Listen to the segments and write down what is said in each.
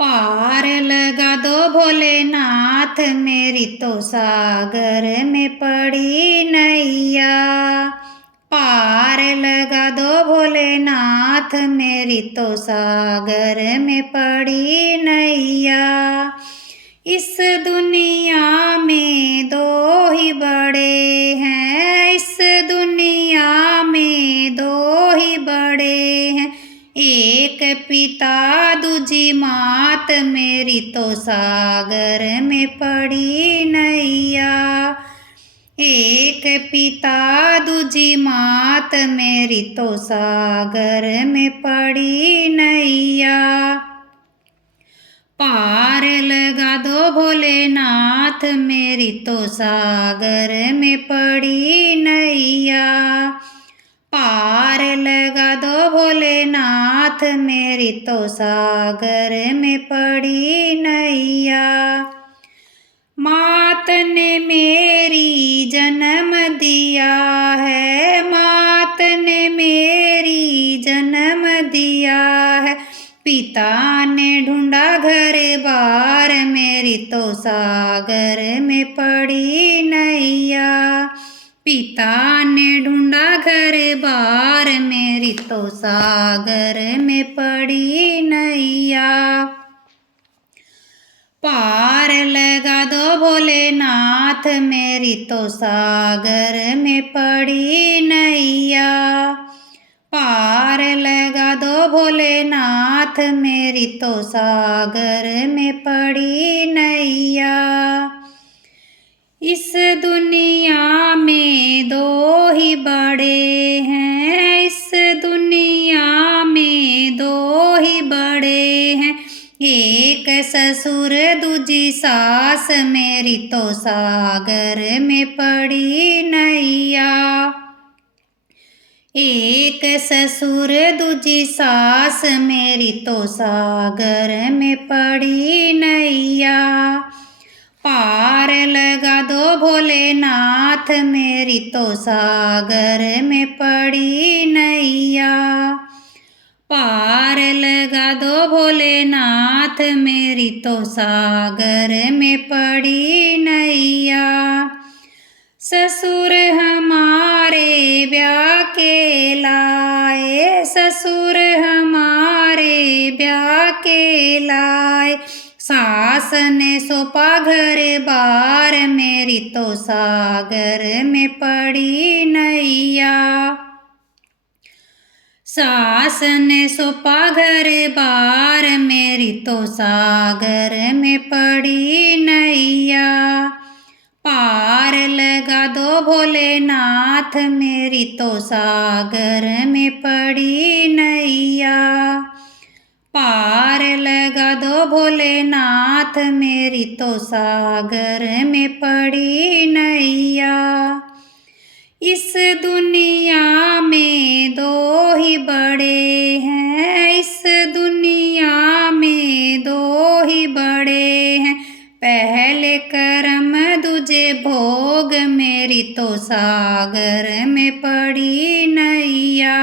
पार लगा दो भोलेनाथ मेरी तो सागर में पड़ी नैया। पार लगा दो भोलेनाथ मेरी तो सागर में पड़ी नैया। इस दुनिया में दो ही बड़े हैं, इस दुनिया में दो ही बड़े हैं, एक पिता दूजी मात मेरी तो सागर में पड़ी नैया। एक पिता दूजी मात मेरी तो सागर में पड़ी नैया। पार लगा दो भोलेनाथ मेरी तो सागर में पड़ी नैया। पार लगा दो भोलेनाथ मेरी तो सागर में पड़ी नैया। मात ने मेरी जन्म दिया है, मात ने मेरी जन्म दिया है, पिता ने ढूंढा घर बार मेरी तो सागर में पड़ी नैया। पिता ने ढूंढा घर बार मेरी तो सागर में पड़ी नैया। पार लगा दो भोलेनाथ मेरी तो सागर में पड़ी नैया। पार लगा दो भोलेनाथ मेरी तो सागर में पड़ी नैया। इस दुनिया में दो ही बड़े हैं, इस दुनिया में दो ही बड़े हैं, एक ससुर दूजी सास मेरी तो सागर में पड़ी नैया। एक ससुर दूजी सास मेरी तो सागर में पड़ी नैया। पार लगा दो भोलेनाथ मेरी तो सागर में पड़ी नैया। पार लगा दो भोलेनाथ मेरी तो सागर में पड़ी नैया। ससुर हमारे ब्याह के लाए, ससुर हमारे ब्याह के लाए, सास ने सौंपा घर बार मेरी तो सागर में पड़ी नैया। सास ने सौंपा घर बार मेरी तो सागर में पड़ी नैया। पार लगा दो भोलेनाथ मेरी तो सागर में पड़ी नैया। पार लगा दो भोलेनाथ मेरी तो सागर में पड़ी नैया। इस दुनिया में दो ही बड़े हैं, इस दुनिया में दो ही बड़े हैं, पहले कर्म दूजे भोग मेरी तो सागर में पड़ी नैया।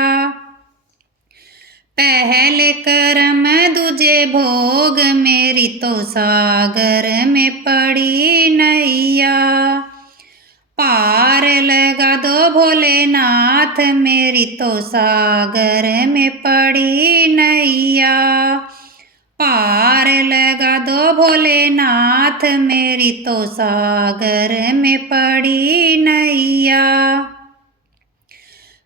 पहले कर्म दूजे भोग मेरी तो सागर में पड़ी नैया। पार लगा दो भोलेनाथ मेरी तो सागर में पड़ी नैया। पार लगा दो भोलेनाथ मेरी तो सागर में पड़ी नैया।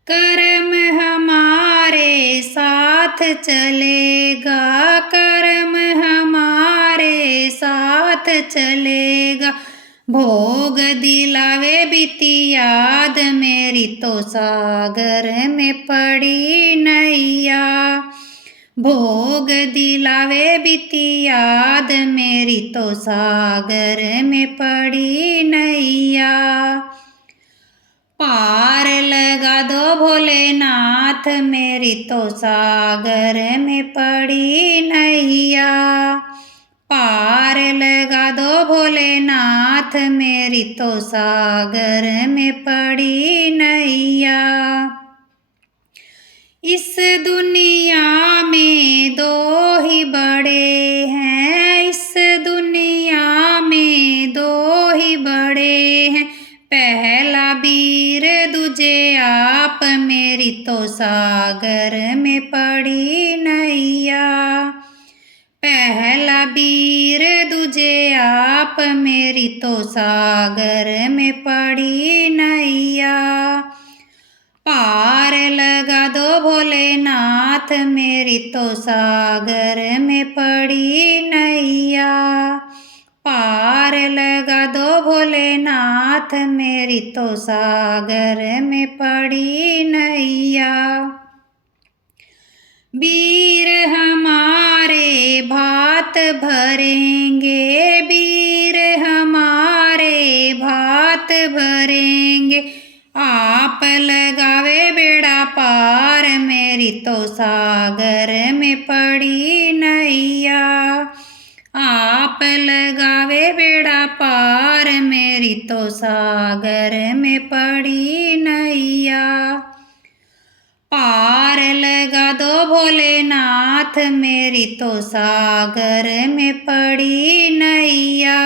कर्म हमारे साथ चलेगा, कर्म हमारे साथ चलेगा, भोग दिलावे बीती याद मेरी तो सागर में पड़ी नैया। भोग दिलावे बीती याद मेरी तो सागर में पड़ी नैया। पार लगा दो भोलेनाथ मेरी तो सागर में पड़ी नैया। पार लगा दो भोलेनाथ मेरी तो सागर में पड़ी नैया। इस दुनिया में दो ही बड़े हैं, पहला बीर दूजे आप, मेरी तो सागर में पड़ी नैया। पार लगा दो भोलेनाथ, मेरी तो सागर में पड़ी नैया। पार लगा दो भोलेनाथ, मेरी तो सागर में पड़ी नैया। वीर हमारे भात भरेंगे, वीर हमारे भात भरेंगे। आप लगावे बेड़ा पार, मेरी तो सागर में पड़ी नैया। आप लगावे बेड़ा पार, मेरी तो सागर में पड़ी नैया। पार लगा दो भोलेनाथ, मेरी तो सागर में पड़ी नैया।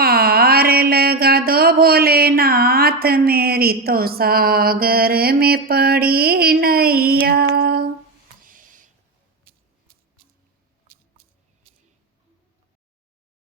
पार लगा दो भोलेनाथ, मेरी तो सागर में पड़ी नैया।